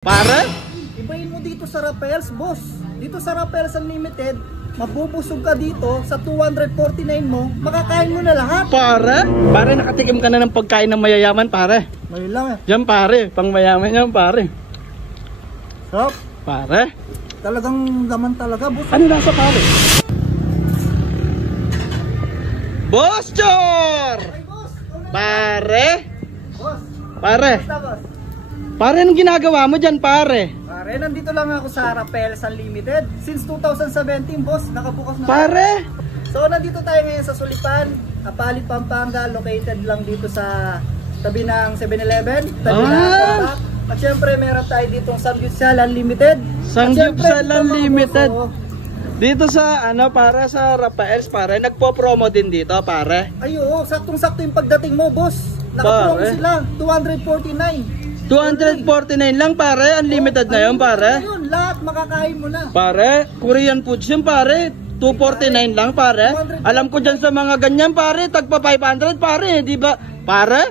Pare? Ibahin mo dito sa Rapels, boss. Dito sa Rapels Unlimited, mabubusog ka dito sa 249 mo, makakain mo na lahat. Pare? Pare, nakatikim ka na ng pagkain ng mayayaman, pare. May lang eh. Yan, pare. Pang mayaman yan, pare. Sarap. Pare? Talagang laman talaga, boss. Ano nasa, pare? Boss Chor! Ay, boss. Pare? Boss. Pare? Basta, boss. Pare, anong ginagawa mo dyan, pare? Pare, nandito lang ako sa Rapels Unlimited. Since 2017, boss, nakabukas na. Pare? So, nandito tayo ngayon sa Sulipan, Apalit, Pampanga. Located lang dito sa tabi ng 7-Eleven, tabi ng Compact. At syempre, meron tayo ditong Samgyupsal Unlimited. Samgyupsal Unlimited. Dito sa, para sa Rapels, pare, nagpo-promo din dito, pare. Ay, oo, saktong-sakto yung pagdating mo, boss. Nakapromo Pare. sila, 249. 249 lang, pare. Unlimited na yun, pare. Ayun, lahat makakain mo na. Pare, Korean foods yun, pare. 249 lang, pare. Alam ko dyan sa mga ganyan, pare. Tagpa 500, pare. Di ba? Pare?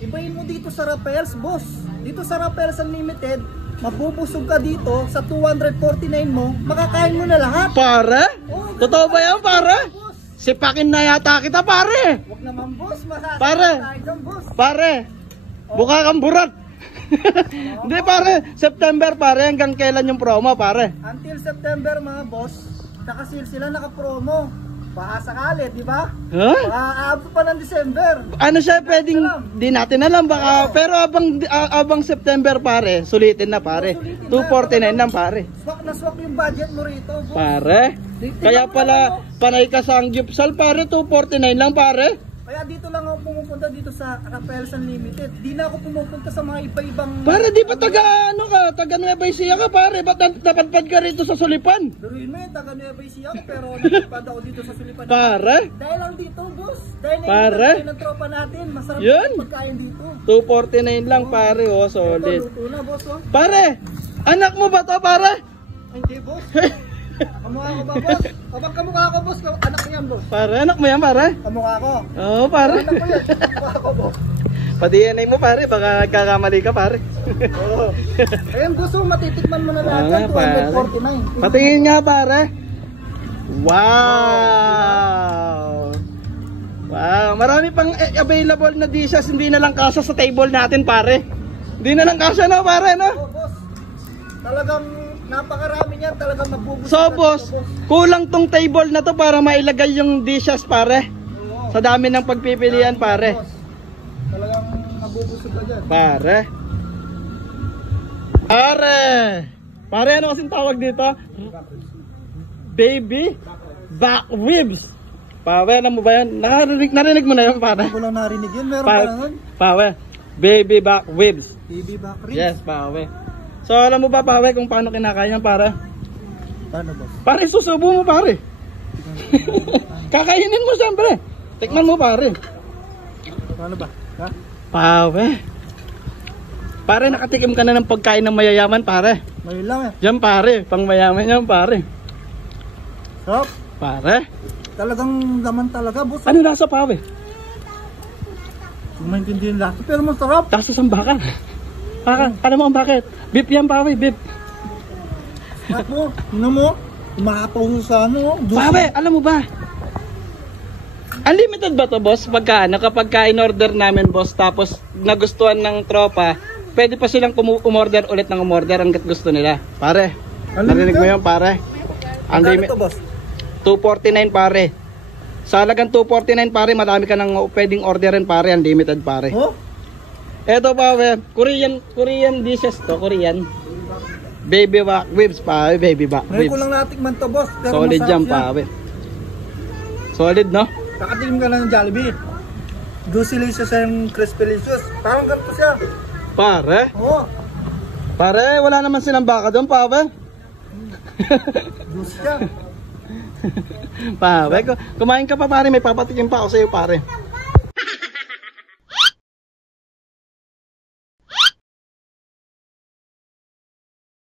Ibahin mo dito sa Rapels, boss. Dito sa Rapels Unlimited, mabubusog ka dito sa 249 mo, makakain mo na lahat. Pare? Oo, Totoo ba yan, pare? boss. Sipakin na yata kita, pare. Wag naman, boss. Pare. Tayo dyan, boss. Pare, buka kang burat. Hindi, pare. September, pare. Hanggang kailan yung promo, pare? Until September, mga boss, nakasil sila, nakapromo. Baka sakali, di ba? Huh? Baka aabot pa ng December. Ano siya pwedeng, di natin alam baka, pero abang September, pare, sulitin na, pare. 249 lang, pare. Swak na swak yung budget mo rito, boss. Pare, kaya pala panay ka sa Samgyupsal, pare, 249 lang, pare. Kaya dito lang ako pumupunta dito sa Rapels Unlimited. Di na ako pumupunta sa mga iba-ibang... Pare, di ba taga Nueva Ecija ka, pare? Ba't napadpad ka rito sa Sulipan? Duruin mo yun, taga Nueva Ecija ako, pero napadpad ako dito sa Sulipan. Pare? Dahil lang dito, boss. Dahil Pare? na ng tropa natin. Masarap Yun. yung pagkain dito. 249 lang, pare, oh, solid. Ito, luto na, boss, oh. Pare, anak mo ba to, pare? Ay, hindi, boss. Kamukha ko ba, boss? Kapag kamukha ko, boss, anak ko yan, boss. Pare, anak mo yan, pare? Kamukha ko. Oo, pare. Anak ko yan. Kamukha ko, boss. Pa-DNA mo, pare, baka nagkakamali ka, pare. Oo. Ayun, boss, oh, matitikman mo na lahat nga, yan, pare. 249. Patingin nga, pare. Wow! Wow, marami pang available na dishes, hindi na lang kasya sa table natin, pare. Hindi na lang kasya, no, pare, no? Oh, boss. Talagang napakarami niyan, talagang mabubusog. So, boss, kulang tong table na to para mailagay yung dishes, pare. Oo. Sa dami ng pagpipilian, pare. Boss, talagang mabubusog ka dyan. Pare. Pare. Pare, ano kasing tawag dito? Baby back ribs. Pare, alam mo ba yan? Narinig mo na yun, pare? Hindi ko lang narinig yun, meron pa lang nun. Pare, baby back ribs. TV back ribs. Yes, pare. So, alam mo ba, pare, kung paano kinakain yan, pare? Paano, boss? Pare, susubo mo, pare. Kakainin mo, siyempre. Tikman mo, pare. Paano ba? Ha? Pare. Pare, nakatikim ka na ng pagkain ng mayayaman, pare. May lang eh. Yan, pare. Pang mayaman yan, pare. Sarap. Pare. Talagang laman talaga, boss. Ano nasa, pare? Kung maintindihan lahat, pero masarap. Nasa sambaka. Alam mo kung bakit? Beef yan, pare. Beef. Sarap mo. Ano mo? Umahapaw sa ano. Juicy. Pare, alam mo ba? Unlimited ba to, boss? Kapag in-order namin, boss, tapos nagustuhan ng tropa, pwede pa silang umorder ulit ng umorder hanggat gusto nila. Pare, narinig mo yun, pare? Magkano to, boss? 249, pare. Sa halagang 249, pare, marami ka nang pwedeng orderin, pare. Unlimited, pare. Oh? Eto, pare, Korean dishes to, Korean. Baby back ribs, pare, baby back Ngayon ko ribs. lang natikman to, boss. Pero Solid masarap yan, siya. pare. Solid, no? Kakatingin ka lang ng Jollibee. Juicylicious and crispylicious. Parang ganito siya. Pare, Oo. pare, wala naman silang baka doon, pare. Juice siya. Pare, kumain ka pa, pare, may papatikim pa ako sa'yo, pare.